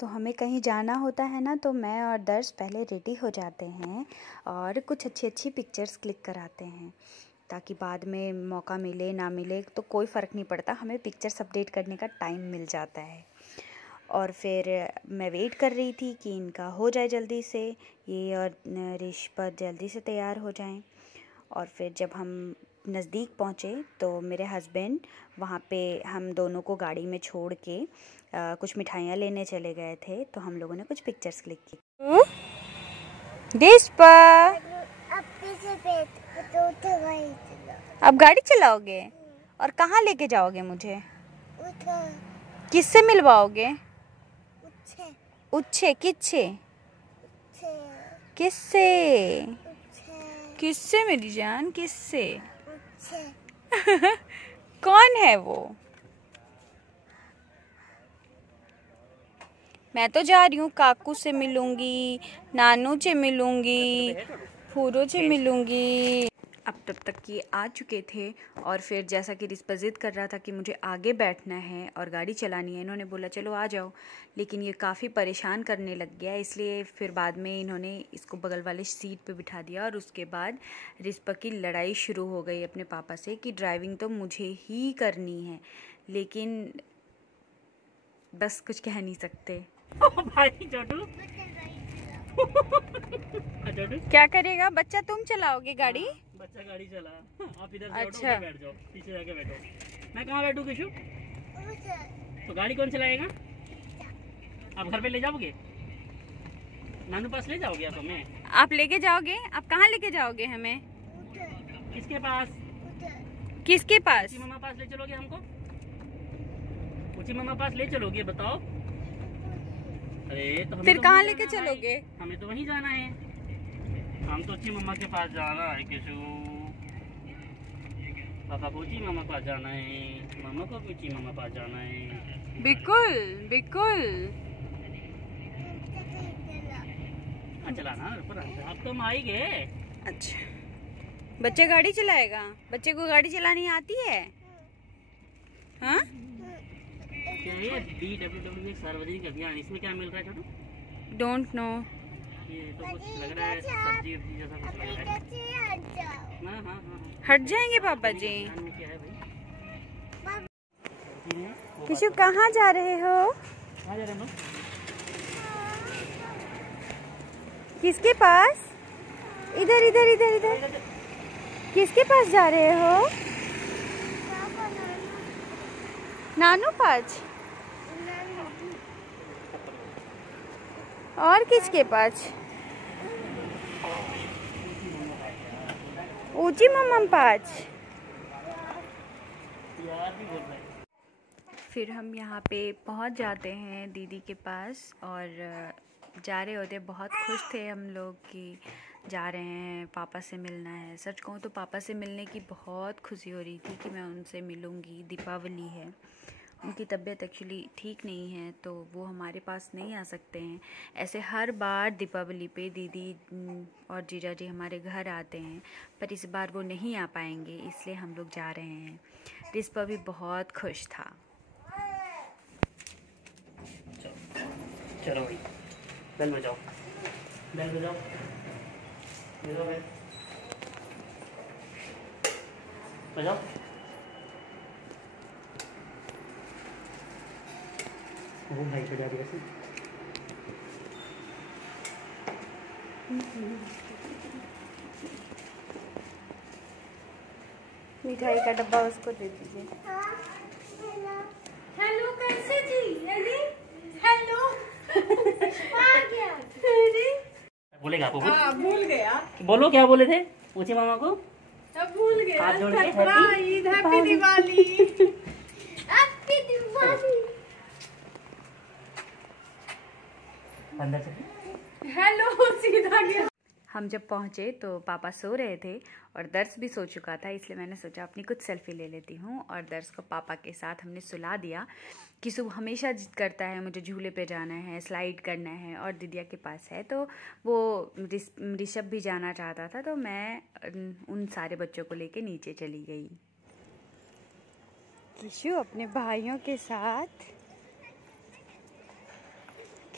तो हमें कहीं जाना होता है ना, तो मैं और दर्श पहले रेडी हो जाते हैं और कुछ अच्छी पिक्चर्स क्लिक कराते हैं, ताकि बाद में मौका मिले ना मिले तो कोई फ़र्क नहीं पड़ता, हमें पिक्चर्स अपडेट करने का टाइम मिल जाता है। और फिर मैं वेट कर रही थी कि इनका हो जाए जल्दी से, ये और ऋषभ जल्दी से तैयार हो जाएं। और फिर जब हम नज़दीक पहुँचे तो मेरे हस्बैंड वहाँ पे हम दोनों को गाड़ी में छोड़ के कुछ मिठाइयाँ लेने चले गए थे, तो हम लोगों ने कुछ पिक्चर्स क्लिक की। अब गाड़ी चलाओगे और कहाँ लेके जाओगे मुझे? किससे मिलवाओगे? उच्छे किच्छे? किससे? किससे मेरी जान, किससे? कौन है वो? मैं तो जा रही हूँ, काकू से मिलूंगी, नानू से मिलूंगी, फूरो से मिलूंगी। अब तब तक ये आ चुके थे और फिर जैसा कि ऋषभ जिद कर रहा था कि मुझे आगे बैठना है और गाड़ी चलानी है, इन्होंने बोला चलो आ जाओ, लेकिन ये काफ़ी परेशान करने लग गया, इसलिए फिर बाद में इन्होंने इसको बगल वाले सीट पे बिठा दिया। और उसके बाद ऋषभ की लड़ाई शुरू हो गई अपने पापा से कि ड्राइविंग तो मुझे ही करनी है, लेकिन बस कुछ कह नहीं सकते। भाई छोटू क्या करेगा बच्चा? तुम चलाओगे गाड़ी? बच्चा गाड़ी चला, आप इधर अच्छा बैठ जाओ, पीछे जाके बैठो। मैं कहाँ बैठूं किशु? तो गाड़ी कौन चलाएगा? आप घर पे ले जाओगे? नानू पास ले जाओगे आप हमें? आप लेके जाओगे? आप कहाँ लेके जाओगे हमें? किसके पास? किसके पास? उची मामा पास ले चलोगे हमको? उची मामा पास ले चलोगे, बताओ। अरे तो फिर कहाँ लेके चलोगे? हमें तो वहीं जाना है, हम तो उची मामा के पास जाना है किशु। पापा को उची मामा पास जाना है, मामा को भी उची मामा पास जाना है। बिल्कुल बिल्कुल। चलाना आप तो हम आई गए। अच्छा, बच्चे गाड़ी चलाएगा? बच्चे को गाड़ी चलानी आती है? हाँ? क्या ये BWW सार्वजनिक अभियान, इसमें क्या मिल रहा है छोटू? Don't know. ये तो कुछ लग रहा है सब्जी जैसा कुछ लग रहा है। हाँ हाँ हाँ, हट जाएंगे पापा जी। क्या है भाई? किशु कहाँ जा रहे हो? कहाँ जा रहे हैं? किसके पास? इधर इधर इधर इधर। किसके पास जा रहे हो? नानू पास? और किसके पास? ऊंची मम्मा पास। फिर हम यहाँ पे पहुँच जाते हैं दीदी के पास और जा रहे होते, बहुत खुश थे हम लोग कि जा रहे हैं, पापा से मिलना है। सच कहूँ तो पापा से मिलने की बहुत खुशी हो रही थी कि मैं उनसे मिलूँगी। दीपावली है, उनकी तबीयत एक्चुअली ठीक नहीं है, तो वो हमारे पास नहीं आ सकते हैं। ऐसे हर बार दीपावली पे दीदी और जीजा जी हमारे घर आते हैं, पर इस बार वो नहीं आ पाएंगे, इसलिए हम लोग जा रहे हैं। ऋषभ भी बहुत खुश था। चलो भाई, बेल बजाओ, बेल बजाओ, बजाओ बेल, बजाओ। वो भाई बजा दिया से। मिठाई का डब्बा उसको दे दीजिए। हेलो कैसे जी? हेलो बोलेगा आपको? भूल गया। बोलो क्या बोले थे ऊंची मामा को? अब भूल गया। हाथ जोड़ के हैप्पी दिवाली। हैप्पी दिवाली। अंदर से हेलो सीधा गया। हम जब पहुँचे तो पापा सो रहे थे और दर्श भी सो चुका था, इसलिए मैंने सोचा अपनी कुछ सेल्फी ले लेती हूँ। और दर्श को पापा के साथ हमने सुला दिया कि सुबह हमेशा जिद करता है मुझे झूले पे जाना है, स्लाइड करना है, और दीदिया के पास है, तो वो ऋषभ भी जाना चाहता था, तो मैं उन सारे बच्चों को लेके नीचे चली गई। किशु अपने भाइयों के साथ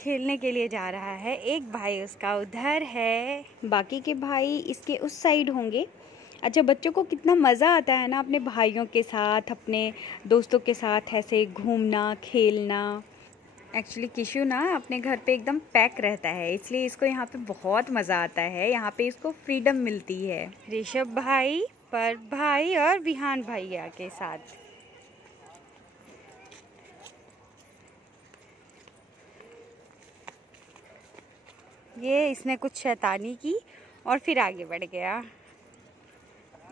खेलने के लिए जा रहा है। एक भाई उसका उधर है, बाकी के भाई इसके उस साइड होंगे। अच्छा, बच्चों को कितना मज़ा आता है ना अपने भाइयों के साथ, अपने दोस्तों के साथ ऐसे घूमना खेलना। एक्चुअली किशु ना अपने घर पे एकदम पैक रहता है, इसलिए इसको यहाँ पे बहुत मज़ा आता है। यहाँ पे इसको फ्रीडम मिलती है। ऋषभ भाई, पर भाई और विहान भैया के साथ। ये इसने कुछ शैतानी की और फिर आगे बढ़ गया।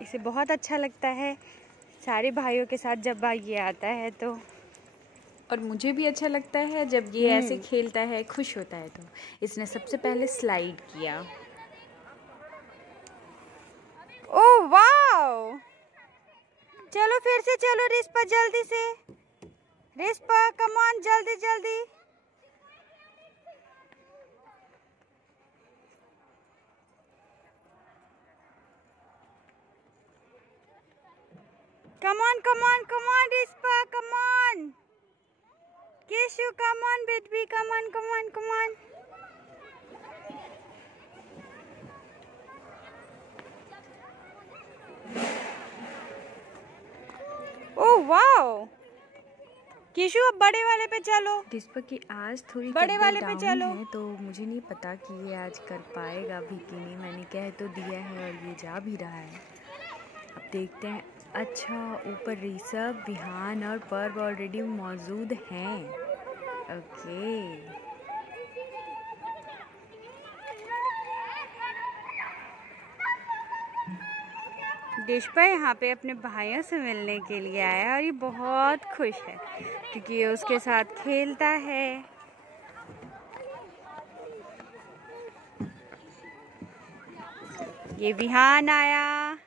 इसे बहुत अच्छा लगता है सारे भाइयों के साथ जब ये आता है तो, और मुझे भी अच्छा लगता है जब ये ऐसे खेलता है, खुश होता है। तो इसने सबसे पहले स्लाइड किया। Oh wow! चलो फिर से चलो रिस्पा, जल्दी से रिस्पा, कम ऑन, जल्दी जल्दी। Come on, come on, come on, Rispa, come on. Kishu, come on, baby, come on, come on, come on. Oh wow. किशु अब बड़े वाले पे चलो। रिस्पा की आज थोड़ी बड़े वाले पे चलो है, तो मुझे नहीं पता कि ये आज कर पाएगा भी कि नहीं। मैंने कह तो दिया है और ये जा भी रहा है। अब देखते हैं। अच्छा, ऊपर ऋषभ, विहान और पर्व ऑलरेडी मौजूद हैं। ओके, रिस्पा यहाँ पे अपने भाइयों से मिलने के लिए आया और ये बहुत खुश है क्योंकि ये उसके साथ खेलता है। ये विहान आया,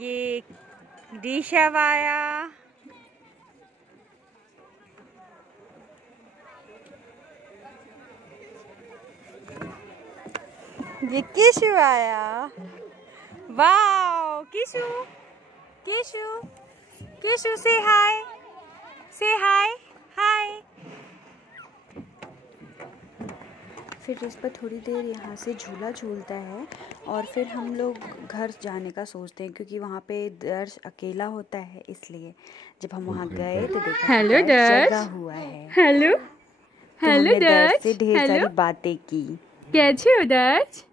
ये ऋषभ आया, ये किशु आया। वाओ, किशु, किशु, किशु से हाय, से हाय, हाय। फिर इस पर थोड़ी देर यहाँ से झूला झूलता है और फिर हम लोग घर जाने का सोचते हैं क्योंकि वहाँ पे दर्श अकेला होता है। इसलिए जब हम वहाँ गए तो देखा हेलो दर्श, जगा हुआ है। हेलो हेलो दर्श, से ढेर सारी बातें की। कैसे हो दर्श?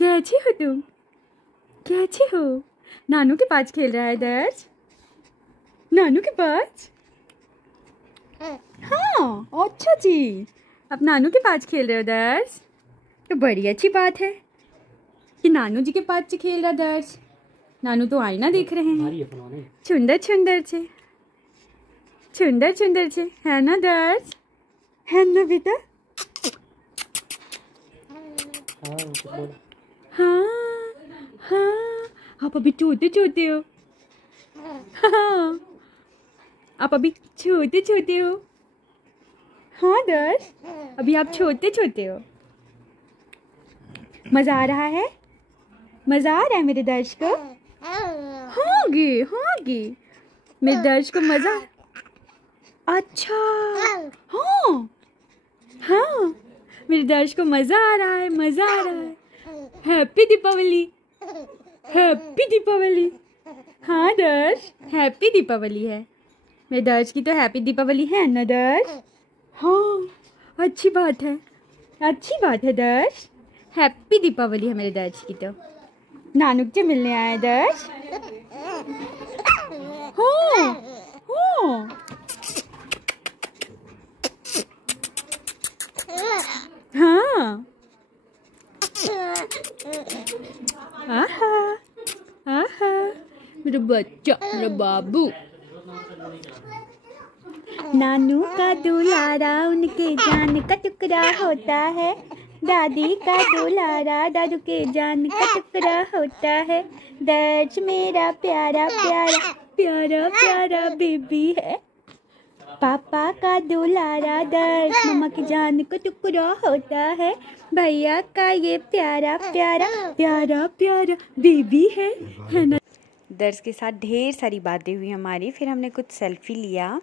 कैसे हो तुम? कैसे हो? नानू के पास खेल रहा है दर्श, नानू के पास। हाँ, अच्छा जी, अब नानू के पास खेल रहे हो दर्श, तो बड़ी अच्छी बात है कि नानू जी के पास से खेल रहा दर्श। नानू तो आईना देख रहे हैं, सुंदर सुंदर से, सुंदर सुंदर से, है ना दर्श? है ना बेटा? हाँ हाँ, आप अभी छोटे छोटे हो। हाँ, आप अभी छोटे छोटे हो। हाँ दर्श, अभी आप छोटे छोटे हो। मजा आ रहा है? मजा आ रहा है मेरे दर्श को? होगी होगी, मेरे दर्श को मजा। अच्छा, हाँ हाँ, मेरे दर्श को मजा आ रहा है, मजा आ रहा है। Happy Deepavali, happy Deepavali. हाँ दर्श, हैप्पी दीपावली है। मेरे दर्श की तो हैप्पी दीपावली है ना दर्श? हाँ, अच्छी बात है, अच्छी बात है दर्श। हैप्पी दीपावली है मेरे दर्श की तो। नानू से मिलने आए दर्श। हाँ हाँ, हाँ, आहा आहा, मेरा बच्चा, मेरा बाबू। नानू का दुलारा उनके जान का टुकड़ा होता है, दादी का दुलारा दादू के जान का टुकड़ा होता है। दर्श मेरा प्यारा प्यारा प्यारा प्यारा बेबी है। पापा का दुलारा दर्श मम्मा की जान का टुकड़ा होता है। भैया का ये प्यारा प्यारा प्यारा प्यारा बेबी है ना? दर्श के साथ ढेर सारी बातें हुई हमारी। फिर हमने कुछ सेल्फी लिया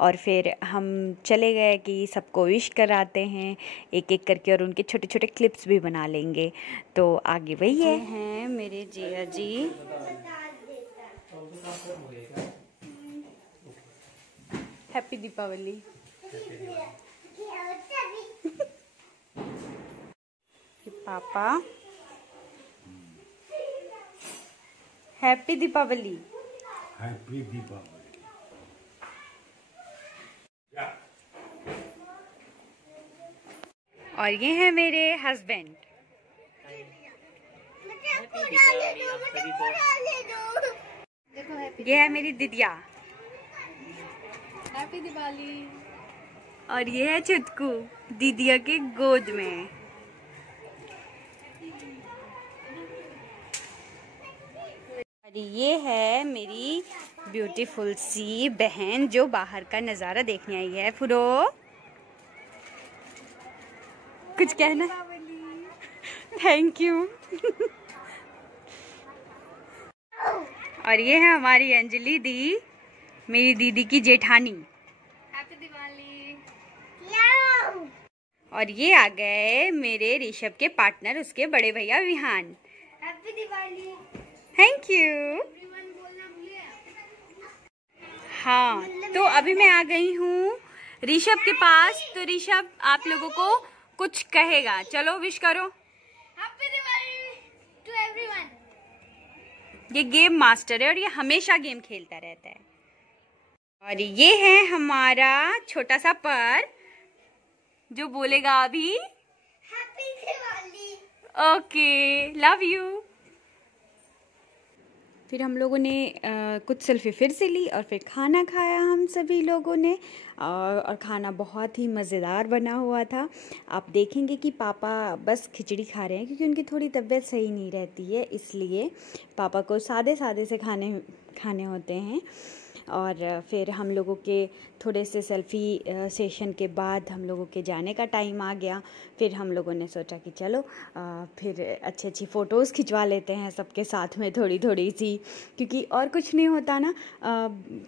और फिर हम चले गए कि सबको विश कराते हैं एक एक करके और उनके छोटे छोटे क्लिप्स भी बना लेंगे। तो आगे वही हैं मेरे जिया जी। हैप्पी दीपावली। पापा हैप्पी दीपावली। हैप्पी दीपावली। और ये हैं मेरे हस्बैंड। ये है मेरी दिदिया। हैप्पी दिवाली। और ये है चुटकू दीदिया के गोद में। और ये है मेरी ब्यूटीफुल सी बहन जो बाहर का नज़ारा देखने आई है। फुरो कुछ कहना? Thank you. और ये है हमारी अंजलि दी, मेरी दीदी की जेठानी। हैप्पी दिवाली। और ये आ गए मेरे ऋषभ के पार्टनर, उसके बड़े भैया Vihaan. Happy Diwali. Thank you. हाँ, तो अभी मैं आ गई हूँ ऋषभ के पास। तो ऋषभ आप लोगों को कुछ कहेगा, चलो विश करो। Happy Diwali to everyone. ये गेम मास्टर है और ये हमेशा गेम खेलता रहता है। और ये है हमारा छोटा सा पर जो बोलेगा अभी happy Diwali. Okay, love you. फिर हम लोगों ने कुछ सेल्फी फिर से ली और फिर खाना खाया हम सभी लोगों ने। और खाना बहुत ही मज़ेदार बना हुआ था। आप देखेंगे कि पापा बस खिचड़ी खा रहे हैं क्योंकि उनकी थोड़ी तबीयत सही नहीं रहती है, इसलिए पापा को सादे सादे से खाने होते हैं। और फिर हम लोगों के थोड़े से सेल्फ़ी सेशन के बाद हम लोगों के जाने का टाइम आ गया। फिर हम लोगों ने सोचा कि चलो फिर अच्छी फ़ोटोज़ खिंचवा लेते हैं सबके साथ में थोड़ी थोड़ी सी, क्योंकि और कुछ नहीं होता ना।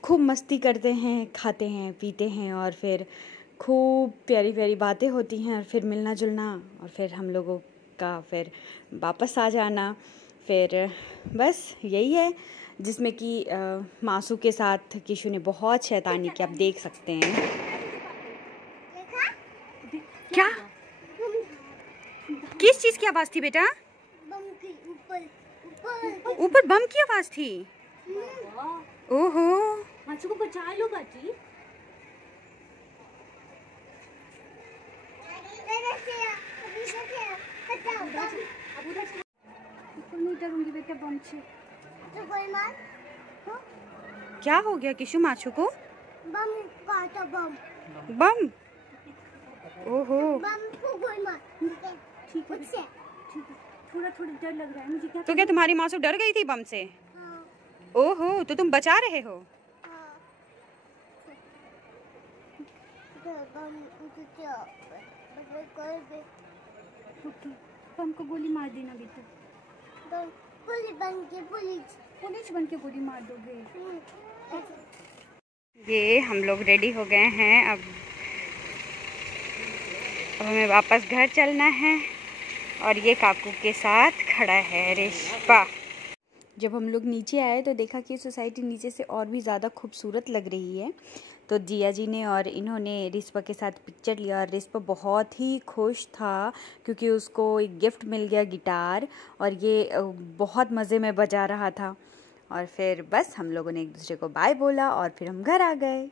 खूब मस्ती करते हैं, खाते हैं, पीते हैं और फिर खूब प्यारी प्यारी बातें होती हैं और फिर मिलना जुलना और फिर हम लोगों का फिर वापस आ जाना। फिर बस यही है, जिसमें कि मासू के साथ किशु ने बहुत शैतानी की, आप देख सकते हैं। क्या किस चीज़ की आवाज़ थी बेटा? बम की ऊपर ऊपर बम की आवाज़ थी। ओहो, माचू को बचा लो बाजी। डरूंगी बेटा बम से। तो कोई मार? क्या हो गया किशु माचू को? बम काटा बम। बम? ओहो, बम को कोई मार। ठीक है, ठीक है। थोड़ा डर लग रहा है मुझे। क्या तो क्या तुम्हारी मासू डर गई थी बम से? हाँ, ओहो, तो तुम बचा रहे हो? हाँ। बम कर दे। बम को गोली मार देना बेटा। पुलिस बन के गोली मार दोगे। ये हम लोग रेडी हो गए हैं। अब हमें वापस घर चलना है। और ये काकू के साथ खड़ा है रिश्पा। जब हम लोग नीचे आए तो देखा कि सोसाइटी नीचे से और भी ज़्यादा खूबसूरत लग रही है। तो जिया जी ने और इन्होंने रिश्पा के साथ पिक्चर लिया और रिश्पा बहुत ही खुश था क्योंकि उसको एक गिफ्ट मिल गया गिटार और ये बहुत मज़े में बजा रहा था। और फिर बस हम लोगों ने एक दूसरे को बाय बोला और फिर हम घर आ गए।